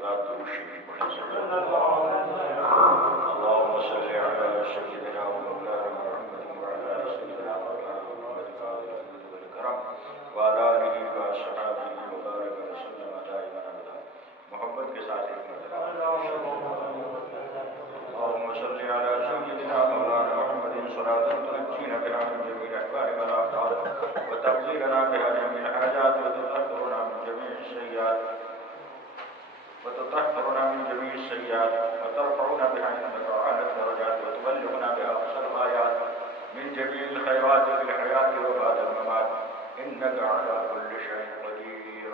حضرات درود شریف پڑھیں صلی اللہ علیہ وسلم. اللهم صل على سيدنا ومولانا محمد وعلى آل سيدنا مولانا محمد والكرم وعلى آله وصحبه وبارك وسلم دائما ابدا. محبت کے ساتھ ایک مرتبہ اللهم صل على سيدنا مولانا محمد صلاة تنجينا بها من جميع الأحوال والآفات وتقضي لنا بها جميع الحاجات وتطهرنا من جميع السيئات وترفعنا بها عندك أعلى الدرجات وتبلغنا بها أقصى الغايات من جميع الخيرات في الحياة وبعد الممات إنك على كل شيء قدير.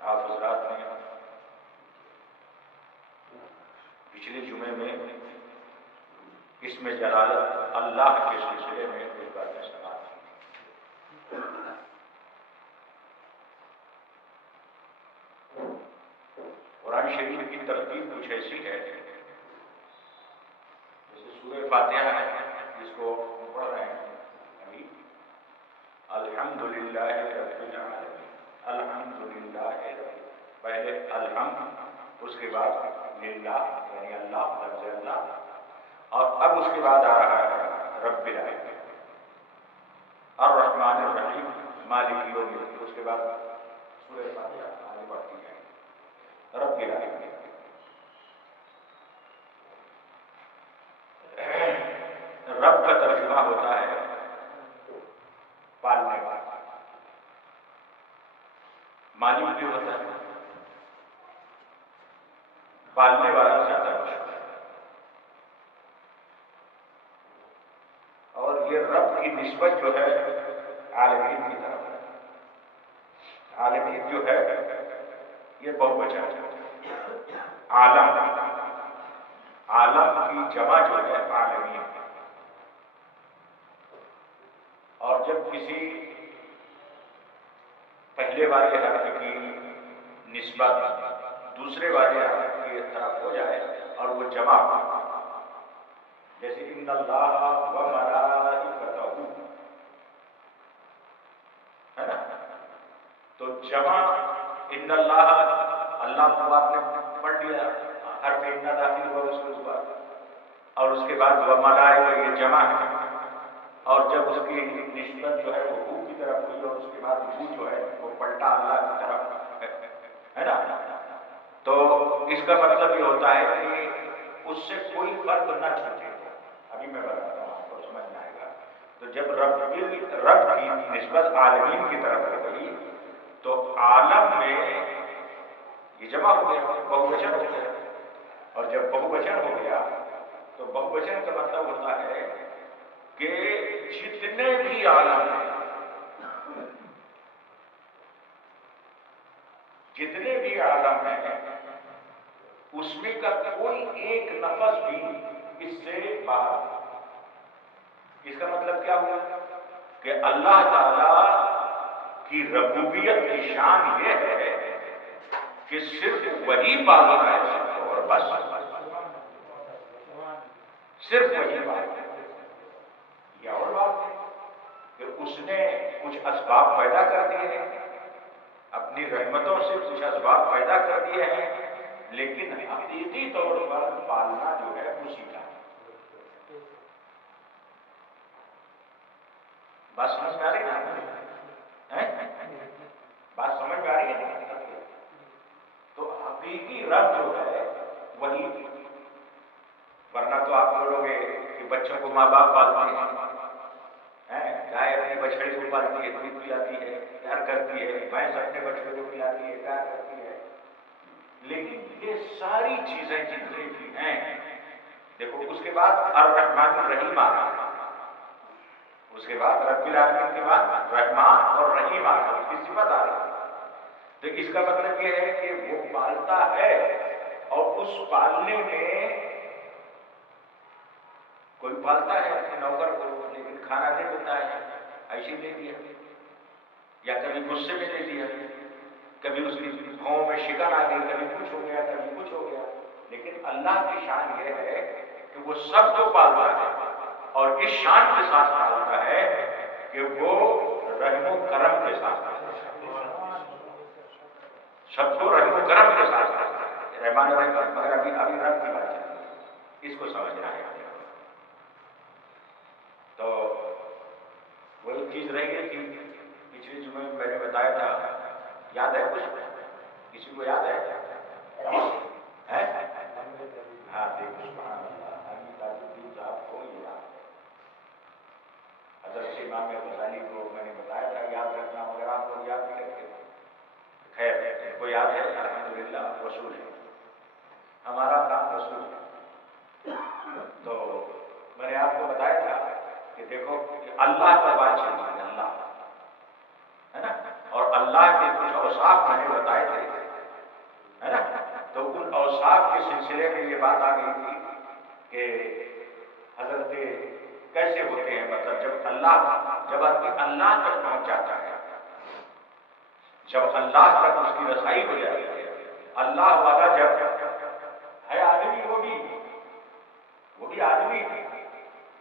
آپ حضرات نے پچھلے جمعے میں اس میں جلالت اللہ کے سلسلے میں ایک بات سماعت کی. قرآن شریف کی ترتیب کچھ ایسی ہے جیسے سورہ فاتحہ ہے جس کو ہم پڑھ رہے ہیں ابھی. الحمدللہ رب العالمین. الحمدللہ پہلے الحمد اس کے بعد للہ یعنی اللہ لفظ اللہ اور اب اس کے بعد آ رہا ہے رب العالمین. الرحمن الرحیم مالک یوم الدین. اس کے بعد سورہ فاتحہ آگے بڑھتی ہے رب العالمین. رب کا ترجمہ ہوتا ہے پالنے والا. مالک بھی ہوتا ہے پالنے والا زیادہ مشہور ہے. اور یہ رب کی نسبت جو ہے عالمین کی طرف ہے. عالمین جو ہے یہ بہووچن ہے. عالم عالم کی جمع جو ہے عالمین. اور جب کسی پہلے والے حرف کی نسبت دوسرے والے حرف کی طرف ہو جائے اور وہ جمع جیسے ان اللہ و ملائکتہ ہے نا, تو جمع ان اللہ اللہ کو آپ نے پڑھ لیا حرف ان داخل ہوا اس کے بعد اور اس کے بعد و ملائکہ یہ جمع ہے. اور جب اس کی نسبت جو ہے وہ ہو کی طرف ہوئی اور اس کے بعد ہو جو ہے وہ پلٹا اللہ کی طرف ہے نا, تو اس کا مطلب یہ ہوتا ہے کہ اس سے کوئی فرق نہ چھوٹے. ابھی میں بتاتا ہوں آپ کو سمجھ میں آئے گا. تو جب رب کی نسبت عالمین کی طرف ہو گئی تو عالم میں یہ جمع ہو گیا بہووچن ہو گیا. اور جب بہووچن ہو گیا تو بہووچن کا مطلب ہوتا ہے کہ جتنے بھی عالم ہیں جتنے بھی عالم ہیں اس میں کا کوئی ایک نفس بھی اس سے باہر. اس کا مطلب کیا ہوا کہ اللہ تعالی کی ربوبیت کی شان یہ ہے کہ صرف وہی پالتا ہے سب کو اور بس صرف وہی پالتا ہے. یہ اور بات ہے کہ اس نے کچھ اسباب پیدا کر دیے ہیں اپنی رحمتوں سے کچھ اسباب پیدا کر دیے ہیں لیکن حقیقی طور پر پالنا جو ہے اسی کا. بات سمجھ میں آ رہی نا؟ بات سمجھ میں آ رہی ہے نا؟ تو حقیقی رب جو ہے وہی. ورنہ تو آپ بولو گے کہ بچوں کو ماں باپ پالتے ہیں, گائے اپنی بچڑی کو پالتی ہے, دودھ پلاتی ہے, پیار کرتی ہے, بھینس اپنے بچڑے کو پلاتی ہے, پیار کرتی ہے. لیکن یہ ساری چیزیں جتنی بھی ہیں دیکھو اس کے بعد الرحمن الرحیم آ رہا ہے. اس کے بعد رب العالمین کے بعد رحمان اور رحیم آ رہا ہے, اس کی صفت آ رہی ہے. تو اس کا مطلب یہ ہے کہ وہ پالتا ہے اور اس پالنے میں کوئی پالتا ہے اپنے نوکر کو لیکن کھانا دے دیتا ہے ایسے دے دیا, یا کبھی غصے میں دے دیا, کبھی اس کی بھاؤں میں شکن آ گئی, کبھی کچھ ہو گیا کبھی کچھ ہو گیا. لیکن اللہ کی شان یہ ہے کہ وہ سب کو پالتا ہے اور اس شان کے ساتھ پالتا ہے کہ وہ مہمان رنگ، مگر ابھی رنگ کی بات چل رہی ہے، اس کو سمجھنا ہے. تو وہی چیز رہی ہے کہ پچھلے جمعے میں نے بتایا تھا، یاد ہے کچھ؟ کسی کو یاد ہے؟ ہاں دیکھو سبحان اللہ، ابھی تاج الدین صاحب کو یہ یاد ہے. حضرت امام غزالی کو میں نے بتایا تھا یاد رکھنا، مگر آپ لوگ یاد نہیں رکھتے. خیر ان کو یاد ہے، الحمدللہ وصول ہے، ہمارا کام وصول ہے. تو میں نے آپ کو بتایا تھا کہ دیکھو اللہ کا بات چل رہی ہے، اللہ ہے نا، اور اللہ کے کچھ اوصاف میں نے بتائے تھے، ہے نا. تو ان اوصاف کے سلسلے میں یہ بات آ گئی تھی کہ حضرت کیسے ہوتے ہیں، مطلب جب آدمی اللہ تک پہنچ جاتا ہے، جب اللہ تک اس کی رسائی ہو جاتی ہے، اللہ والا جب ہے آدمی، وہ بھی آدمی ہے،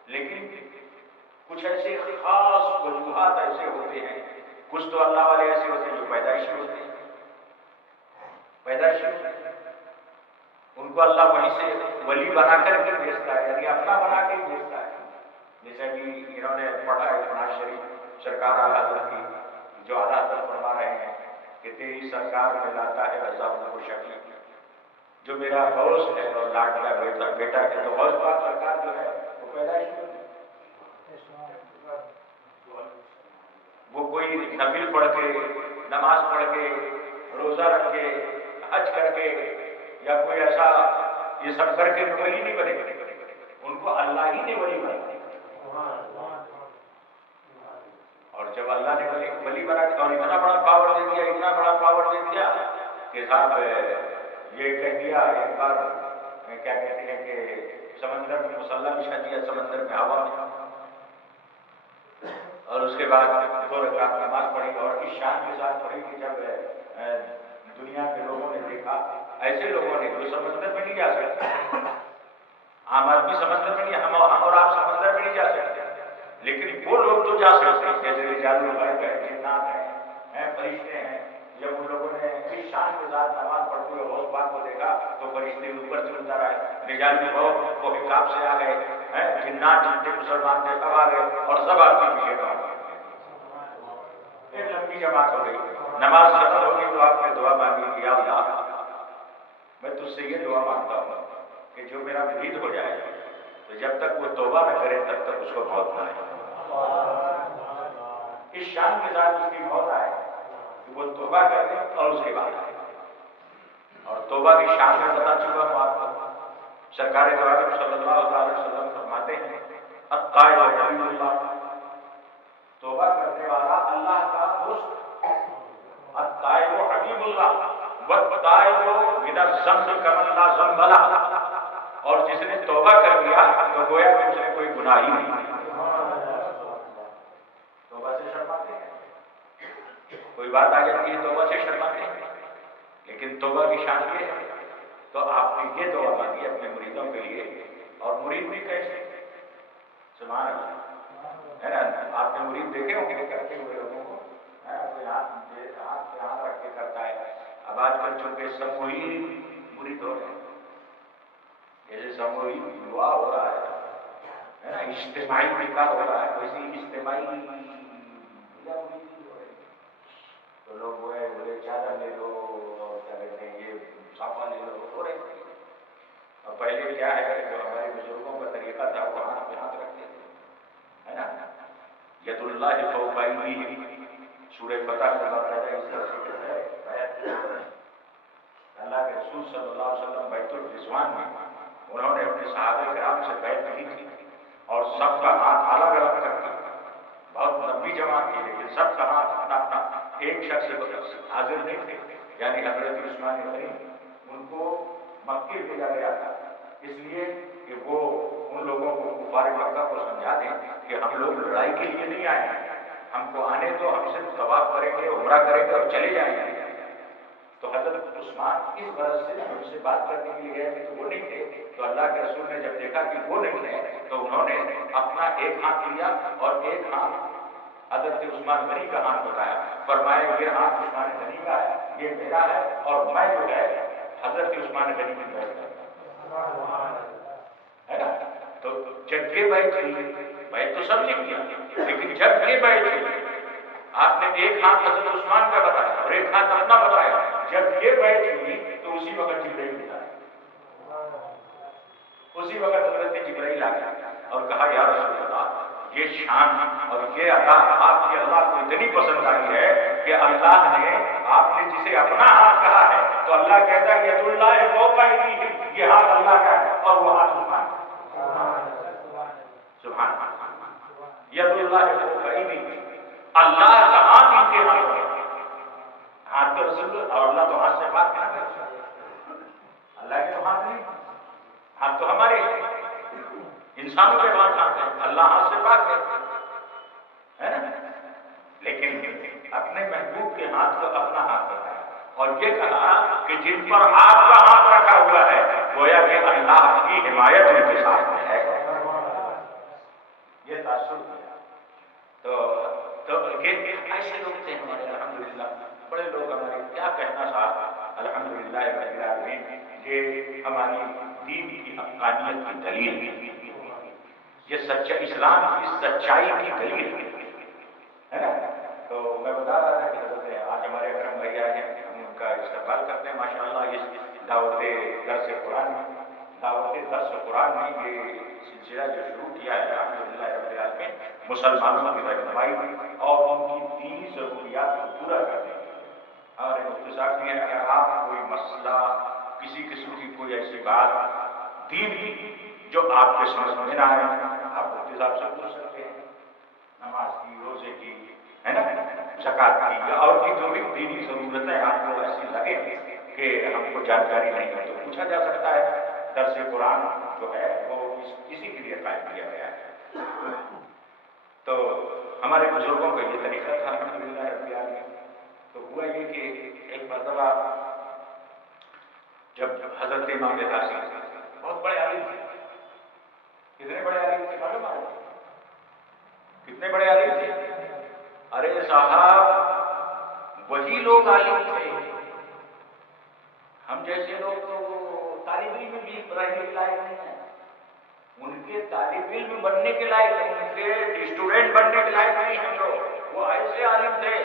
لیکن کچھ ایسے خاص وجوہات ایسے ہوتے ہیں، کچھ تو اللہ والے ایسے ہوتے ہیں جو پیدائشی ہوتے ہیں، ان کو اللہ وہیں سے ولی بنا کر کے بھیجتا ہے، یعنی اپنا بنا کے بھیجتا ہے. جیسے کہ انہوں نے پڑھا ہے نواز شریف سرکار اعلیٰ حضرت کی، جو اعلیٰ حضرت فرما رہے ہیں کہ تیری سرکار میں لاتا ہے ہزاروں کو شکل، جو میرا غوث ہے اور لاڈلا بیٹا ہے. تو غوث پاک سرکار جو ہے وہ پیدائش میں وہ کوئی نفل پڑھ کے، نماز پڑھ کے، روزہ رکھ کے، حج کر کے، یا کوئی ایسا یہ سب کر کے ولی نہیں بنے، ان کو اللہ ہی نے ولی بنا. اور جب اللہ نے ولی بنا دیا اور اتنا بڑا پاور دے دیا، اتنا بڑا پاور دے دیا کہ صاحب یہ کہہ دیا ایک بار، کیا کہتے ہیں کہ سمندر میں مسلح بچھا دیا، سمندر میں ہوا میں، اور اس کے بعد 2 رکعت نماز پڑھی، اور اس شان کے ساتھ پڑھی کہ جب دنیا کے لوگوں نے دیکھا، ایسے لوگوں نے جو سمندر میں نہیں جا سکتے، عام آدمی سمندر میں نہیں، ہم اور آپ سمندر میں نہیں جا سکتے، لیکن وہ لوگ جو جا سکتے ہیں جیسے رجال الغیب ہے، جنات ہیں، فرشتے ہیں، جب ان لوگوں نے اس شان کے ساتھ نماز پڑھتے ہوئے غوث پاک کو دیکھا تو فرشتے اوپر سے اتر آئے، رجال الغیب وہ حساب سے آ گئے، جنات جتنے مسلمان تھے سب آ گئے، اور سب آدمی پیچھے نہ ہو گئے. ایک لمبی جماعت ہو گئی. نماز ختم ہوگی تو آپ نے دعا مانگی کہ یا اللہ میں تجھ سے یہ دعا مانگتا ہوں کہ جو میرا مرید ہو جائے تو جب تک وہ توبہ نہ کرے تب تک اس کو موت نہ آئے. اس شان کے ساتھ اس کی موت آئے کہ وہ توبہ کرے اور اس کے بعد آئے. اور توبہ کی شان میں بتا چکا ہوں آپ کو. سرکار دو عالم صلی اللہ تعالی وسلم فرماتے ہیں التائب حبیب اللہ، توبہ کرنے والا اللہ کا دوست. التائب حبیب اللہ والتائب من الذنب کمن لا ذنب له، اور جس نے توبہ کر لیا تو گویا کہ اس نے کوئی گناہ ہی نہیں. توبہ سے شرماتے ہیں، کوئی بات آ جاتی ہے توبہ سے شرماتے ہیں، لیکن توبہ کی شان یہ ہے. تو آپ نے یہ دعا مانگی اپنے مریدوں کے لیے، اور مرید بھی کیسے، سبحان اللہ، ہے نا. آپ نے مرید دیکھے ہوں گے کرتے ہوئے لوگوں کو، کوئی ہاتھ پہ ہاتھ رکھ کے کرتا ہے. اب آج کل چونکہ سموہی مرید ہو گئے، جیسے سموہی دعا ہو رہا ہے نا، اجتماعی نکاح ہو رہا ہے، ویسے اجتماعی تو لوگ بولے چادر لے لو اور کیا کہتے ہیں یہ صافہ لے لو، ہو رہے تھے. اور پہلے کیا ہے جو ہمارے بزرگوں کا طریقہ تھا وہ ہاتھ پہ ہاتھ رکھتے تھے، ہے نا. ید اللہ فوق ایدیہم، سورہ فتح کا باقاعدہ اس طرح ہے. اللہ کے رسول صلی اللہ علیہ وسلم بیت الرضوان میں انہوں نے اپنے صحابہ کرام سے بیعت کی تھی، اور سب کا ہاتھ الگ الگ کر کے، بہت لمبی جماعت تھی لیکن سب کا ہاتھ اپنا اپنا، ایک شخص حاضر نہیں تھے، یعنی حضرت عثمان غنی، ان کو مکے بھیجا گیا تھا اس لیے کہ وہ ان لوگوں کو کفار مکہ کو سمجھا دیں کہ ہم لوگ لڑائی کے لیے نہیں آئے ہیں، ہم کو آنے تو ہم صرف طواف کریں گے، عمرہ کریں گے اور چلے جائیں گے. تو حضرت عثمان اس غرض سے ان سے بات کرنے کے لیے گئے تھے تو وہ نہیں تھے. تو اللہ کے رسول نے جب دیکھا کہ وہ نہیں ہے تو انہوں نے اپنا ایک ہاتھ لیا اور ایک ہاتھ حضرت عثمان غنی کا ہاتھ بتایا، فرمایا یہ ہاتھ عثمان غنی کا ہے، یہ میرا ہے، اور میں جو ہے حضرت عثمان غنی کی بیعت ہے نا. تو جب یہ بیعت ہوئی، بیعت تو سب نے کیا، لیکن جب یہ بیعت ہوئی آپ نے ایک ہاتھ حضرت عثمان کا بتایا اور ایک ہاتھ اپنا بتایا. جب یہ بیعت ہوئی تو اسی وقت جبرائیل ملا، اسی وقت حضرت جبرائیل آ گیا اور کہا یا رسول اللہ، یہ شان اور یہ عطا آپ کی اللہ کو اتنی پسند آئی ہے کہ اللہ نے آپ نے جسے اپنا ہاتھ کہا ہے تو اللہ کہتا ہے ید اللہ فوق ایدیہم، یہ ہاتھ اللہ کا ہے اور وہ ہاتھ عثمان کا. سبحان اللہ، ید اللہ فوق ایدیہم، اللہ کا ہاتھ ان کے ہاتھ ہے. ہاتھ تو رسول اور اللہ تو ہاتھ سے بات کرنا ہے، اللہ کے تو ہاتھ نہیں، ہاتھ تو ہمارے انسانوں کے پاس ہاتھ ہے، اللہ ہاتھ سے پاک ہے نا. لیکن اپنے محبوب کے ہاتھ کو اپنا ہاتھ بتایا اور یہ کہا کہ جن پر آپ کا ہاتھ رکھا ہوا ہے گویا کہ اللہ کی حمایت ان کے ساتھ میں ہے. یہ تاثر کیا. تو یہ ایسے لوگ تھے ہمارے الحمدللہ، بڑے لوگ ہمارے، کیا کہنا صاحب الحمدللہ رب العالمین، یہ ہماری دین کی حقانیت کی دلیل، یہ سچا اسلام کی سچائی کی دلیل ہے نا. تو میں بتا رہا تھا کہ حضرت آج ہمارے اکرم بھیا ہیں، ہم ان کا استقبال کرتے ہیں ماشاءاللہ. اس دعوت درس قرآن میں یہ سلسلہ جو شروع کیا ہے الحمدللہ رب العالمین، مسلمانوں کی رہنمائی اور ان کی دینی ضروریات کو پورا کرنے کے لیے. ہمارے مفتی صاحب یہ ہے کہ آپ کوئی مسئلہ، کسی قسم کی کوئی ایسی بات دین کی جو آپ کے سمجھ میں نہ آئے آپ مفتی صاحب سے پوچھ سکتے ہیں. نماز کی، روزے کی، ہے نا، زکات کی یا اور کی جو بھی دینی ضرورتیں آپ کو ایسی لگے کہ ہم کو جانکاری نہیں ہے تو پوچھا جا سکتا ہے. درس قرآن جو ہے وہ اسی کے لیے قائم کیا گیا ہے. تو ہمارے بزرگوں کا یہ طریقہ تھا الحمدللہ رب العالمین. تو ہوا یہ کہ ایک مرتبہ جب حضرت امام غازی بہت بڑے عالم تھے، کتنے بڑے عالم تھے معلوم ہے؟ کتنے بڑے عالم تھے؟ ارے صاحب وہی لوگ عالم تھے، ہم جیسے لوگ تو طالب علم بھی رہنے کے لائق نہیں ہیں. ان کے طالب علم بننے کے لائق، ان کے اسٹوڈنٹ بننے کے لائق نہیں ہم لوگ. وہ ایسے عالم تھے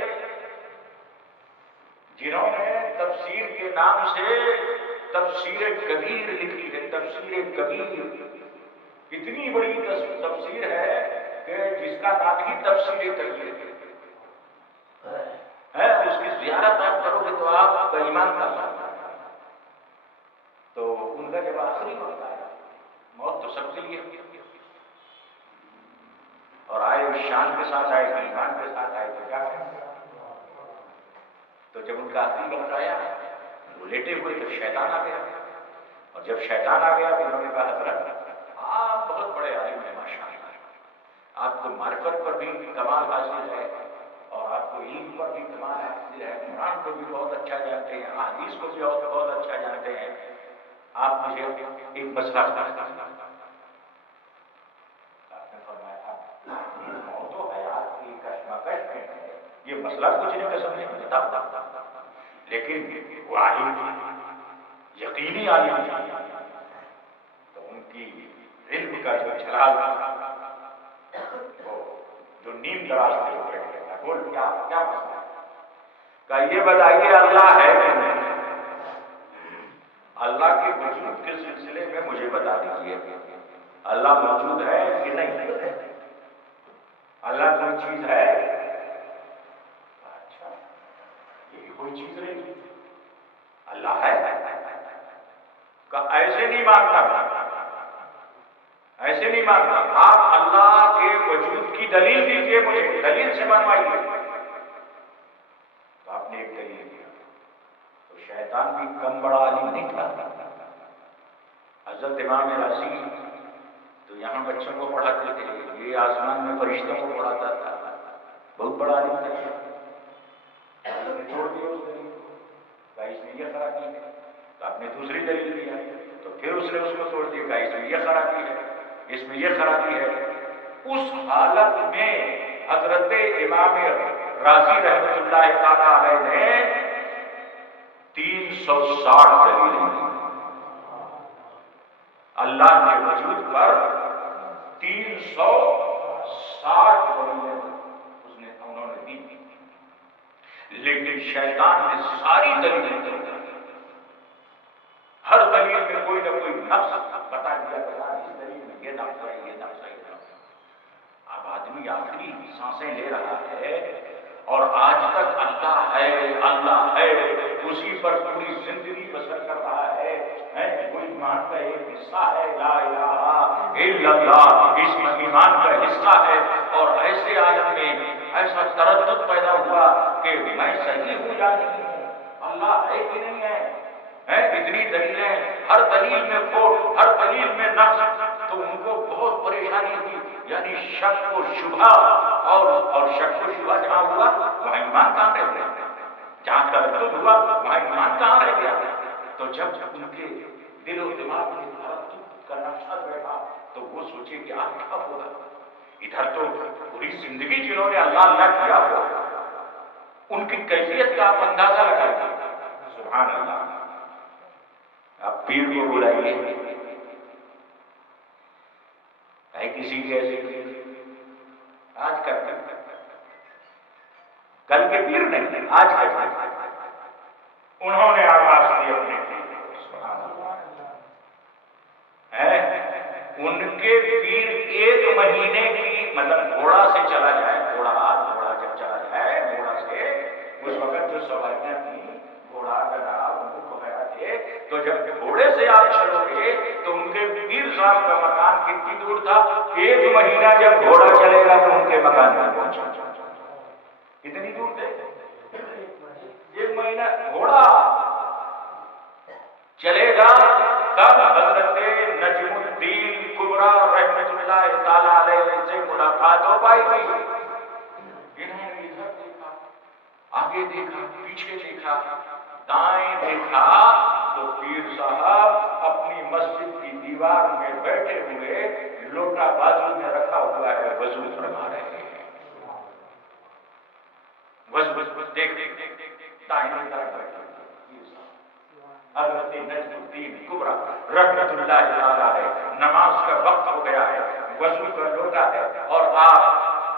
جنہوں نے تفسیر کے نام سے تفسیر کبیر لکھی ہے. تفسیر کبیر اتنی بڑی تفسیر ہے کہ جس کا نام ہی تفسیر کبیر ہے. اس کی زیارت آپ کرو گے تو آپ کا ایمان کا ساتھ. تو ان کا جب آخری وقت آیا، موت تو سب کے لیے اور آئے شان کے ساتھ آئے، ایمان کے ساتھ آئے، تو کیا کریں. تو جب ان کا آخری وقت آیا وہ لیٹے ہوئے تو شیطان آ گیا، اور جب شیطان آ گیا تو انہوں نے کہا حضرت آپ بہت بڑے عالم ہیں ماشاءاللہ، آپ کو معرفت پر بھی کمال حاصل ہے اور آپ کو علم پر بھی کمال حاصل ہے، قرآن کو بھی بہت اچھا جانتے ہیں، حدیث کو بھی بہت اچھا جانتے ہیں. آپ مجھے ایک مسئلہ موت و حیات کی کشمکش میں ہے، یہ مسئلہ کچھ نہیں قسم نہیں بتا، لیکن وہ عالم یقینی عالم تو ان کی علم کا جو جلال وہ جو نیم دراز سے بیٹھ گیا. بول کیا مسئلہ کہ یہ بتائیے اللہ ہے کہ نہیں؟ اللہ کے وجود کے سلسلے میں مجھے بتا دیجیے اللہ موجود ہے کہ نہیں؟ اللہ کوئی چیز ہے؟ اچھا یہ کوئی چیز نہیں، اللہ ہے کہ ایسے نہیں مانتا، ایسے نہیں مانتا. آپ اللہ کے وجود کی دلیل دیجیے، مجھے دلیل سے منوائیے. تو آپ نے ایک دلیل دیا. تو شیطان بھی کم بڑا عالم نہیں تھا. حضرت امام رازی تو یہاں بچوں کو پڑھاتے تھے، یہ آسمان میں فرشتوں کو پڑھاتا تھا، بہت بڑا عالم تھا. چھوڑ دیا اس دلیل کو، کہا اس میں یہ خرابی ہے. تو آپ نے دوسری دلیل دیا، تو پھر اس نے اس کو توڑ دیا، کہا اس میں یہ خرابی ہے، اس میں یہ خرابی ہے. اس حالت میں حضرت امام رازی رحمۃ اللہ تعالی علیہ نے 360 دلیلیں اللہ کے وجود پر 360 دلیلیں انہوں نے دی، لیکن شیطان نے ساری دلیلیں دی، ہر دلیل میں کوئی نہ کوئی نقص بتا دیا گیا، اس دلیل میں یہ نقص ہے، یہ نقص ہے، یہ نقص ہے۔ اب آدمی آخری سانسیں لے رہا ہے اور آج تک اللہ ہے اللہ ہے اسی پر پوری زندگی بسر کر رہا ہے، وہ ایمان کا ایک حصہ ہے، لا الہ الا اللہ اس ایمان کا حصہ ہے، اور ایسے عالم میں ایسا تردد پیدا ہوا کہ میں صحیح ہوں یا نہیں ہوں، اللہ ہے کہ نہیں ہے، اتنی دلیلیں، ہر دلیل میں کھوٹ، ہر دلیل میں نقص، تو ان کو بہت پریشانی ہوئی، یعنی شک و شبہ، اور شک و شبہ جہاں ہوا وہاں ایمان کہاں رہ گیا، جہاں تردد ہوا وہاں ایمان کہاں رہ گیا۔ تو جب ان کے دل و دماغ میں تردد کا نقشہ بیٹھا تو وہ سوچے کہ آج کیا ہوگا، ادھر تو پوری زندگی جنہوں نے اللہ اللہ کیا ہوا، ان کی کیفیت کا آپ اندازہ لگائیے، سبحان اللہ۔ آپ پیر کو بلائیے، ہے کسی کے ایسے آج کا کل کے پیر نہیں، آج کا انہوں نے آواز دی اپنے پیر کو، سبحان اللہ ہے۔ ان کے پیر 1 مہینے کی، مطلب گھوڑا سے چلا جائے، گھوڑا جب چلا جائے گھوڑا سے، اس وقت جو سواریاں تھیں، گھوڑا گدھا اونٹ وغیرہ تھے، تو جب گھوڑے سے آپ چلو گے تو ان کے پیر صاحب کا مکان کتنی دور تھا، 1 مہینہ جب گھوڑا چلے گا تو ان کے مکان میں پہنچا، کتنی دور تھے، 1 مہینہ گھوڑا چلے گا، تب حضرت نجم الدین کبریٰ رحمۃ اللہ تعالی علیہ سے ملاقات ہو پائی گئی۔ انہوں نے ادھر دیکھا، آگے دیکھا، پیچھے دیکھا، دائیں دیکھا، تو پیر صاحب اپنی مسجد کی دیوار میں بیٹھے ہوئے لوٹا بازو میں رکھا ہوا ہے، وضو فرما رہے ہیں، وضو دیکھ دائیں طرف بیٹھے حضرت نجم الدین کبریٰ رحمۃ اللہ تعالی علیہ، نماز کا وقت ہو گیا ہے، وضو کا لوٹا ہے، اور آپ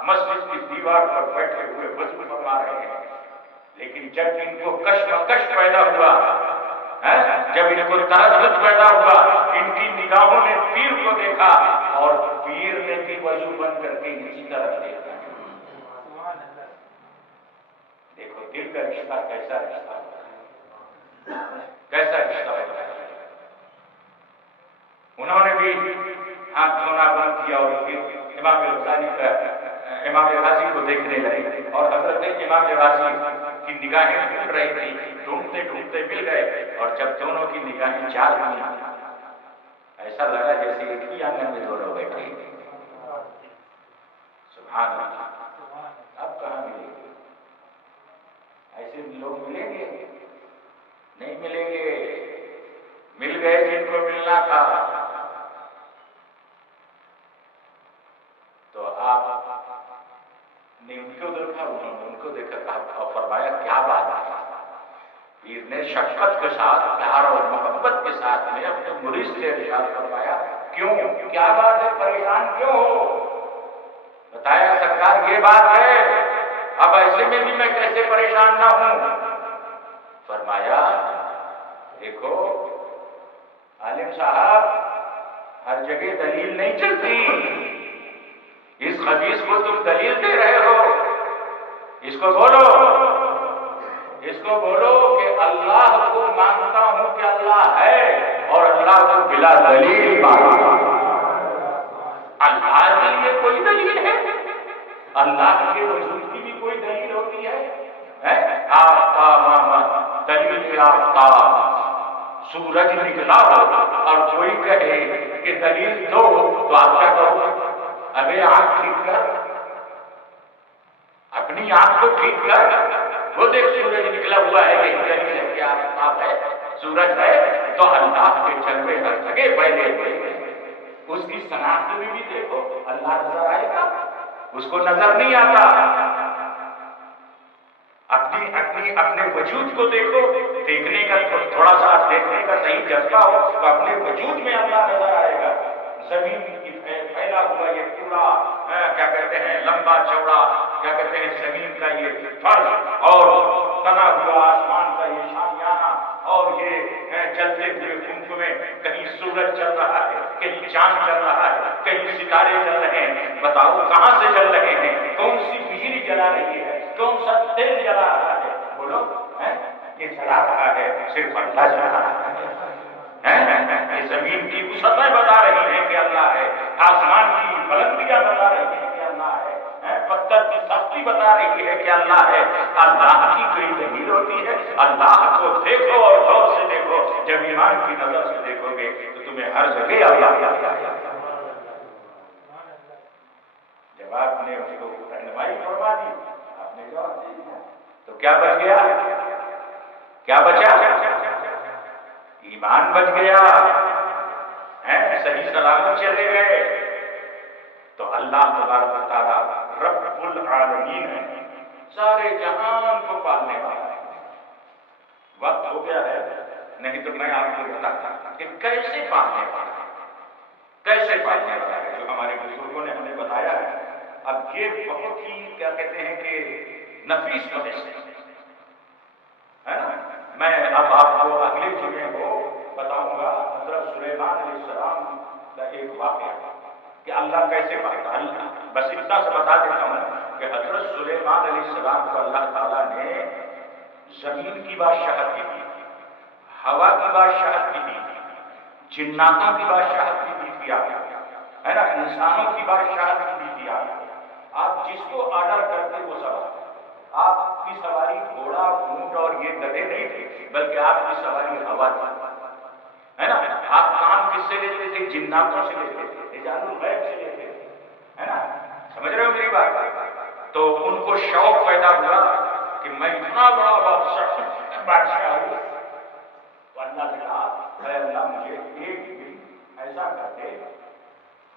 مسجد کی دیوار پر بیٹھے ہوئے وضو فرما رہے ہیں۔ لیکن جب ان کو کشمکش پیدا ہوا، جب ان کو تردد پیدا ہوا، ان کی نگاہوں نے پیر کو دیکھا، اور پیر نے بھی وضو بند کر کے اسی طرف دیکھا۔ دیکھو دل کا رشتہ کیسا رشتہ ہوتا ہے، کیسا رشتہ ہوتا ہے۔ انہوں نے بھی ہاتھ دھونا بند کیا اور پھر امام غازی کو دیکھنے لگے، اور حضرت امام غازی کی نگاہیں ڈھونڈ رہی تھی، ڈھونڈتے ڈھونڈتے مل گئے، اور جب دونوں کی نگاہیں چار ہوئی، ایسا لگا جیسے ایک ہی آنگن میں دونوں بیٹھے، سبحان اللہ۔ اب کہاں ملیں گے ایسے لوگ، ملیں گے نہیں ملیں گے، مل گئے جن کو ملنا تھا۔ تو آپ نے ان کو دیکھا، انہوں نے ان کو دیکھا، کہا اور فرمایا کیا بات ہے۔ پیر نے شفقت کے ساتھ، پیار اور محبت کے ساتھ میں اپنے مرید سے ارشاد فرمایا، کیوں، کیا بات ہے، پریشان کیوں ہو؟ بتایا سرکار یہ بات ہے، اب ایسے میں بھی میں کیسے پریشان نہ ہوں۔ فرمایا دیکھو عالم صاحب، ہر جگہ دلیل نہیں چلتی، اس خبیث کو تم دلیل دے رہے ہو، اس کو بولو کہ اللہ کو مانتا ہوں کہ اللہ ہے، اور اللہ کو بلا دلیل مانتا ہوں۔ اللہ کے لیے کوئی دلیل ہے، اللہ کے وجود کی بھی کوئی دلیل ہوتی ہے، آفتاب دلیل آفتاب، سورج نکلا ہو اور کوئی کہے کہ دلیل دو تو آپ کیا کرو گے؟ ابے آنکھ ٹھیک کر، اپنی آنکھ کو ٹھیک کر، وہ دیکھ سورج نکلا ہوا ہے، یہ دلیل ہے کہ آفتاب ہے، سورج ہے، تو اللہ کے جلوے ہر جگہ پھیلے ہوئے ہیں، اس کی شناخت میں بھی دیکھو، اللہ نظر آئے گا، اس کو نظر نہیں آتا، اپنی اپنے وجود کو دیکھو، دیکھنے کا تھوڑا سا دیکھنے کا صحیح جذبہ ہو تو اپنے وجود میں اللہ نظر آئے گا۔ زمین کی پھیلا ہوا یہ پورا کیا کہتے ہیں لمبا چوڑا کیا کہتے ہیں زمین کا یہ فرش، اور تنا ہوا آسمان کا یہ شامیانہ، اور یہ جلتے ہوئے کنک میں کہیں سورج چل رہا ہے، کہیں چاند چل رہا ہے، کہیں ستارے چل رہے ہیں۔ بتاؤ کہاں سے چل رہے ہیں؟ کون سی بجلی جلا رہی ہے؟ کون سا تیل جلا رہا ہے؟ بولو، یہ چلا رہا ہے صرف اللہ چلا رہا ہے۔ یہ زمین کی وسعتیں بتا رہی ہیں کہ اللہ ہے، آسمان کی بلندیاں بتا رہی ہیں کہ اللہ ہے، پتھر کی سختی بتا رہی ہے کہ اللہ ہے۔ اللہ کی کوئی دلیل ہوتی ہے؟ اللہ کو دیکھو اور غور سے دیکھو، جب ایمان کی نظر سے دیکھو گے تو تمہیں ہر جگہ اللہ ہے۔ جب آپ نے اس کو رہنمائی فرما دی، آپ نے جواب دے دیا، تو کیا بچ گیا؟ کیا بچا؟ ایمان بچ گیا، صحیح سلامت چلے گئے۔ تو اللہ تبارک و تعالیٰ رب العالمین ہے، سارے جہان کو پالنے والا ہے۔ وقت ہو گیا ہے، نہیں تو میں آپ کو بتاتا کہ کیسے پالنے والا ہے، کیسے پالنے والا ہے، جو ہمارے بزرگوں نے ہمیں بتایا ہے۔ اب یہ بہت ہی کیا کہتے ہیں کہ نفیس بحث ہے نا۔ میں اب آپ کو اگلے جمعے کو بتاؤں گا حضرت سلیمان علیہ السلام کا ایک واقعہ کہ اللہ کیسے پالتا۔ اللہ بس اتنا سے بتا دیتا ہوں کہ حضرت سلیمان علیہ السلام کو اللہ تعالیٰ نے زمین کی بادشاہت کی دی تھی، ہوا کی بادشاہت کی دی تھی، جناتوں کی بادشاہت کی دی تھی، ہے نا، انسانوں کی بادشاہت کی دی تھی۔ آپ جس کو آرڈر کرتے وہ سب آپ کی سواری گھوڑا اونٹ اور یہ گدھے نہیں تھے، بلکہ آپ کی سواری ہوا تھی، ہے نا۔ آپ کام کس سے لیتے تھے؟ جناتوں سے لیتے تھے، رجال الغیب سے لیتے تھے، ہے نا۔ سمجھ رہے ہو میری بات؟ تو ان کو شوق پیدا ہوا کہ میں اتنا بڑا بادشاہ ہوں، تو اللہ نے کہا اے اللہ مجھے ایک دن ایسا کر دے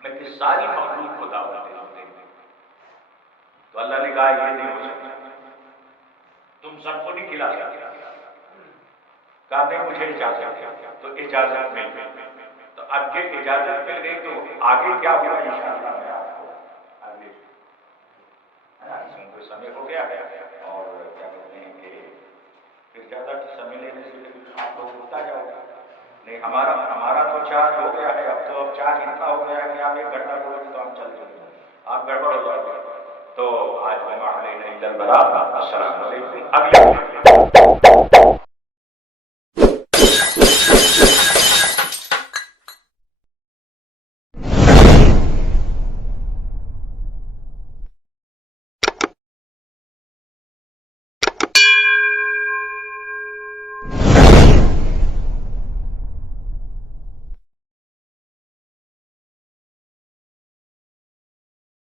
میں کہ ساری مخلوق کو دعوت دے دوں۔ تو اللہ نے کہا یہ نہیں ہو سکتا، تم سب کو نہیں کھلا سکتے۔ کہا نہیں مجھے اجازت ہے، تو اجازت مل گئی۔ تو اب یہ اجازت مل گئی تو آگے کیا ہوا انشاءاللہ میں آپ کو آگے کو سمے ہو گیا ہے، اور کیا کہتے ہیں کہ پھر زیادہ سمے لینے سے آپ لوگ اٹھتا جاؤ گا۔ نہیں ہمارا تو چارج ہو گیا ہے، اب تو چارج اتنا ہو گیا ہے کہ آپ 1 گھنٹہ بولیں تو ہم چل جائیں گے، آپ گڑبڑ ہو جاؤ گے۔ تو آج میں السلام علیکم، اگلے